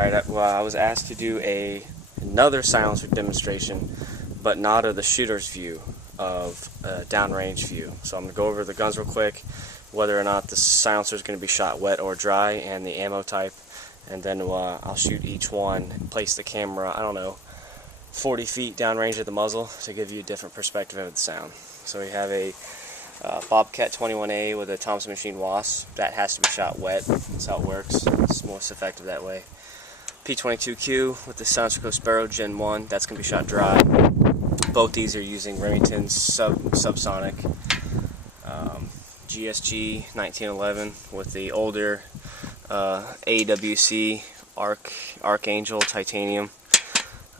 Alright, well, I was asked to do another silencer demonstration, but not of the shooter's view, of a downrange view. So I'm going to go over the guns real quick, whether or not the silencer is going to be shot wet or dry, and the ammo type, and then I'll shoot each one and place the camera, I don't know, 40 feet downrange of the muzzle to give you a different perspective of the sound. So we have a Bobcat 21A with a Thompson Machine Wasp. That has to be shot wet. That's how it works. It's most effective that way. P22Q with the Soundsco Sparrow Gen 1. That's going to be shot dry. Both these are using Remington's subsonic. GSG 1911 with the older AWC Archangel Titanium.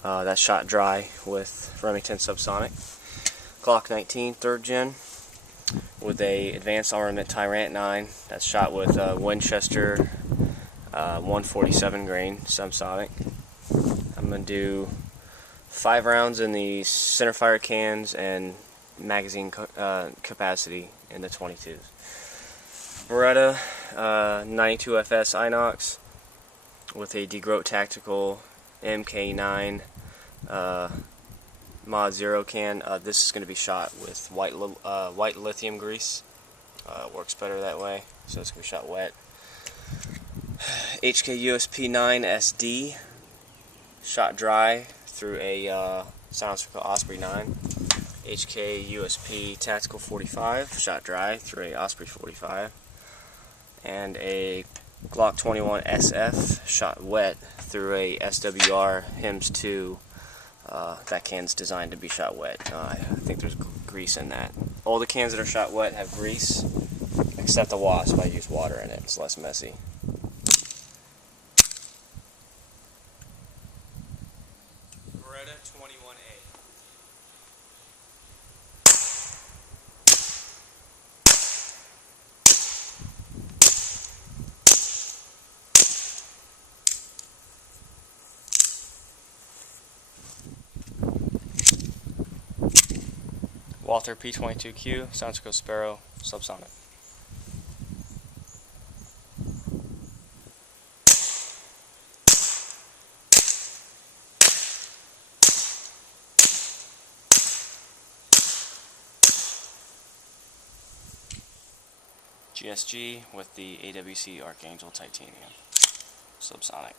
That's shot dry with Remington subsonic. Glock 19 3rd Gen with a Advanced Armament Tyrant 9. That's shot with Winchester 147 grain subsonic. I'm going to do 5 rounds in the centerfire cans and magazine capacity in the 22s. Beretta 92FS Inox with a DeGroat Tactical MK9 Mod 0 can. This is going to be shot with white lithium grease. Works better that way, so it's going to be shot wet. HK USP 9 SD, shot dry through a silencer called Osprey 9. HK USP Tactical 45, shot dry through a Osprey 45. And a Glock 21 SF, shot wet through a SWR HIMS 2. That can's designed to be shot wet. I think there's grease in that. All the cans that are shot wet have grease, except the Wasp. I use water in it. It's less messy. Beretta 21A. Walther P22Q, Soundsco Sparrow, subsonic. GSG with the AWC Archangel Titanium, subsonic.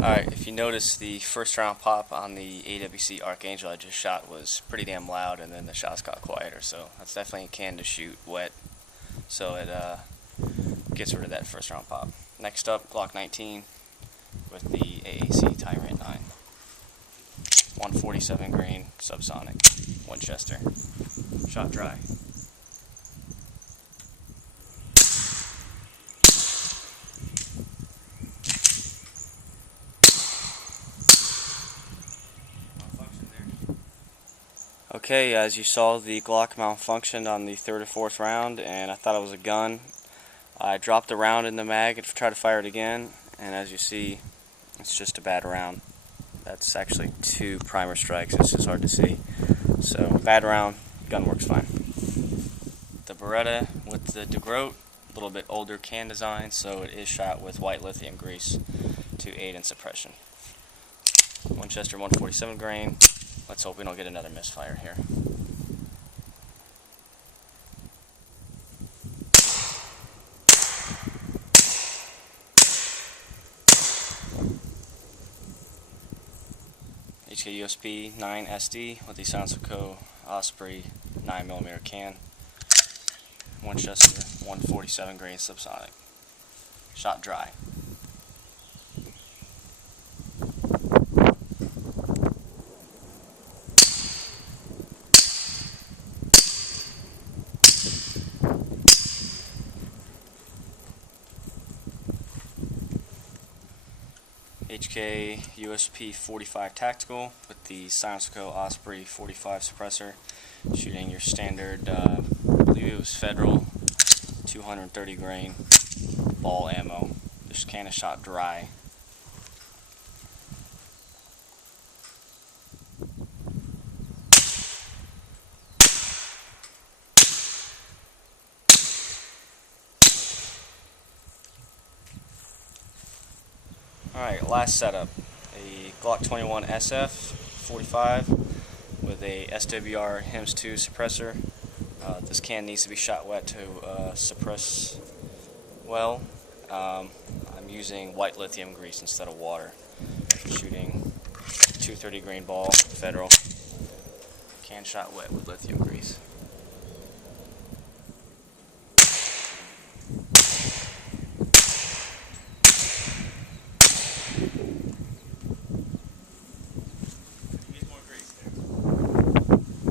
Alright, if you notice, the first round pop on the AWC Archangel I just shot was pretty damn loud, and then the shots got quieter, so that's definitely a can to shoot wet, so it gets rid of that first round pop. Next up, Glock 19 with the AAC Tyrant 9. 147 grain subsonic, Winchester, shot dry. Okay, as you saw, the Glock malfunctioned on the 3rd or 4th round, and I thought it was a gun. I dropped the round in the mag and tried to fire it again, and as you see, it's just a bad round. That's actually 2 primer strikes. It's just hard to see. So, bad round, gun works fine. The Beretta with the DeGroat, a little bit older can design, so it is shot with white lithium grease to aid in suppression. Winchester 147 grain. Let's hope we don't get another misfire here. HK USP 9 SD with the Soundsco Osprey 9mm can. Winchester 147 grain subsonic. Shot dry. HK USP 45 Tactical with the Soundsco Osprey 45 suppressor, shooting your standard, I believe it was Federal 230 grain ball ammo. This can is shot dry. Alright, last setup. A Glock 21 SF 45 with a SWR HIMS 2 suppressor. This can needs to be shot wet to suppress well. I'm using white lithium grease instead of water. Shooting 230 grain ball, federal. Can shot wet with lithium grease.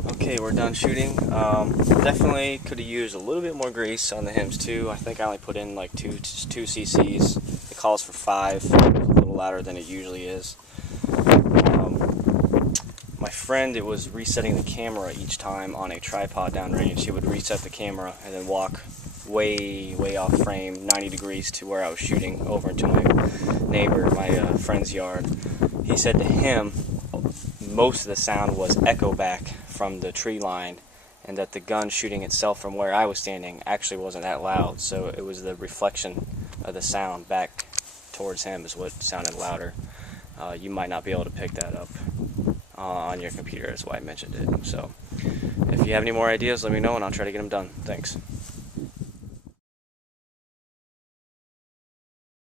Okay, we're done shooting. Definitely could have used a little bit more grease on the HIMS 2. I think I only put in like 2 cc's. It calls for 5. It's a little louder than it usually is. My friend, it was resetting the camera each time on a tripod downrange. He would reset the camera and then walk way off frame, 90 degrees to where I was shooting over into my neighbor, my friend's yard. He said to him, most of the sound was echo back from the tree line, and that the gun shooting itself from where I was standing actually wasn't that loud, so it was the reflection of the sound back towards him is what sounded louder. You might not be able to pick that up on your computer, is why I mentioned it. So if you have any more ideas, let me know and I'll try to get them done. Thanks.